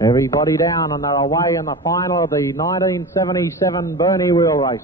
Everybody down and they're away in the final of the 1977 Burnie Wheel race.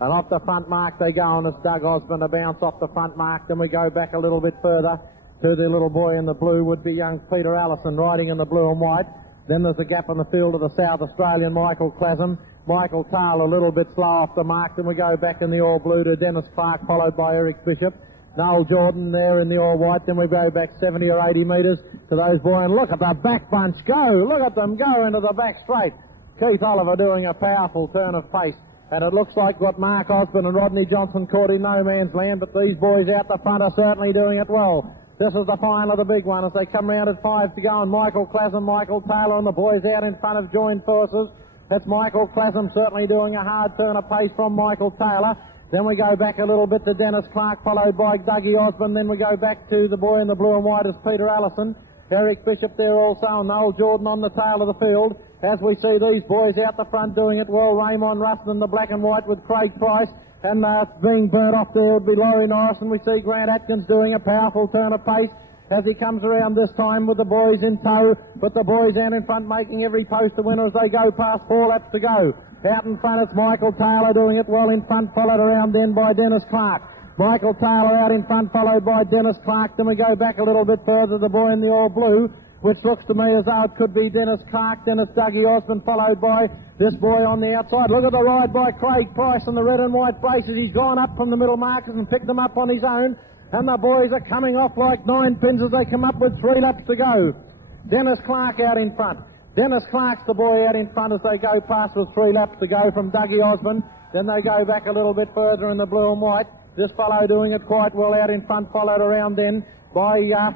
And off the front mark they go, and it's Doug Osborne to bounce off the front mark. Then we go back a little bit further to the little boy in the blue, would be young Peter Allison riding in the blue and white. Then there's a gap in the field of the South Australian Michael Clasm. Michael Taylor a little bit slow off the mark. Then we go back in the all blue to Dennis Clark, followed by Eric Bishop. Noel Jordan there in the all white. Then we go back 70 or 80 metres to those boys. And look at the back bunch go. Look at them go into the back straight. Keith Oliver doing a powerful turn of pace. And it looks like what Mark Osborne and Rodney Johnson caught in no man's land, but these boys out the front are certainly doing it well. This is the final of the big one as they come round at 5 to go, and Michael Clasm, Michael Taylor and the boys out in front have joined forces. That's Michael Clasm certainly doing a hard turn of pace from Michael Taylor. Then we go back a little bit to Dennis Clark, followed by Dougie Osborne. Then we go back to the boy in the blue and white as Peter Allison. Eric Bishop there also, and Noel Jordan on the tail of the field. As we see these boys out the front doing it well, Raymond Rustin in the black and white with Craig Price. And being burnt off there would be Laurie Norris, and we see Grant Atkins doing a powerful turn of pace as he comes around this time with the boys in tow, but the boys out in front making every post a winner as they go past 4 laps to go. Out in front it's Michael Taylor doing it well in front, followed around then by Dennis Clark. Michael Taylor out in front, followed by Dennis Clark. Then we go back a little bit further, the boy in the all blue, which looks to me as though it could be Dennis Clark. Then it's Dougie Osborne, followed by this boy on the outside. Look at the ride by Craig Price in the red and white braces. He's gone up from the middle markers and picked them up on his own. And the boys are coming off like 9 pins as they come up with 3 laps to go. Dennis Clark out in front. Dennis Clark's the boy out in front as they go past with 3 laps to go from Dougie Osborne. Then they go back a little bit further in the blue and white. This fellow doing it quite well out in front, followed around then by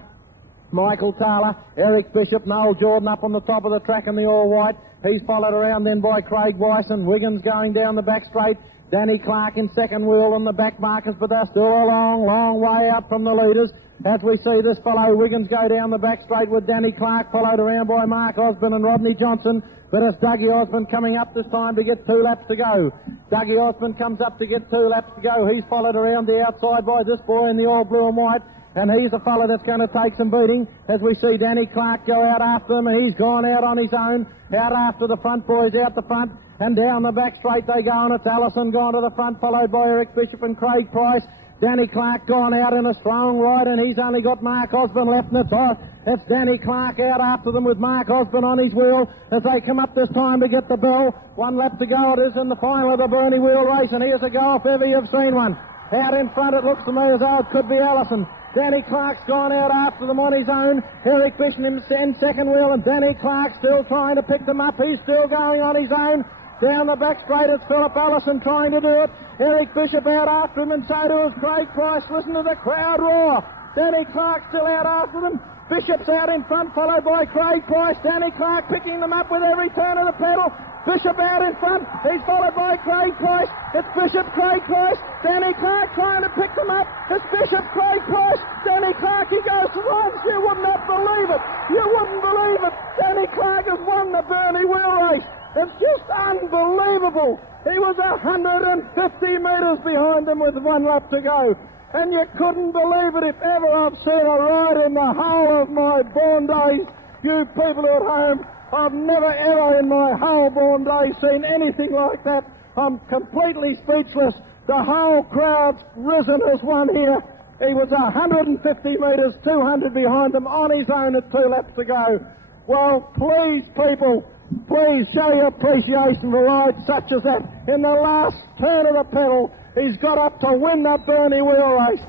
Michael Taylor, Eric Bishop, Noel Jordan up on the top of the track in the all white. He's followed around then by Craig Weiss and Wiggins going down the back straight. Danny Clark in second wheel on the back markers, but they're still a long, long way out from the leaders. As we see this fellow Wiggins go down the back straight with Danny Clark, followed around by Mark Osborne and Rodney Johnson. But it's Dougie Osborne coming up this time to get 2 laps to go. Dougie Osborne comes up to get 2 laps to go. He's followed around the outside by this boy in the all blue and white. And he's a fellow that's going to take some beating as we see Danny Clark go out after him, and he's gone out on his own, out after the front boys out the front, and down the back straight they go, and it's Allison gone to the front, followed by Eric Bishop and Craig Price. Danny Clark gone out in a strong ride, and he's only got Mark Osborne left, and it's Danny Clark out after them with Mark Osborne on his wheel as they come up this time to get the bell. 1 lap to go it is in the final of the Burnie Wheel race, and here's a go if ever you've seen one. Out in front it looks to me as though it could be Allison. Danny Clark's gone out after them on his own. Eric Bishop in second wheel, and Danny Clark still trying to pick them up. He's still going on his own. Down the back straight, it's Philip Allison trying to do it. Eric Bishop out after him, and so does Craig Price. Listen to the crowd roar. Danny Clark still out after them. Bishop's out in front, followed by Craig Price. Danny Clark picking them up with every turn of the pedal. Bishop out in front. He's followed by Craig Price. It's Bishop, Craig Price. Danny Clark trying to pick them up. It's Bishop, Craig Price. Danny Clark, he goes to lines. You would not believe it. You wouldn't believe it. Danny Clark has won the Burnie Wheel race. It's just unbelievable. He was 150 metres behind them with 1 lap to go. And you couldn't believe it if ever I've seen a ride in the whole of my born days. You people at home, I've never ever in my whole born days seen anything like that. I'm completely speechless. The whole crowd's risen as one here. He was 150 metres, 200 behind them on his own at 2 laps to go. Well, please, people, please show your appreciation for rides such as that. In the last turn of the pedal, he's got up to win the Burnie Wheel race.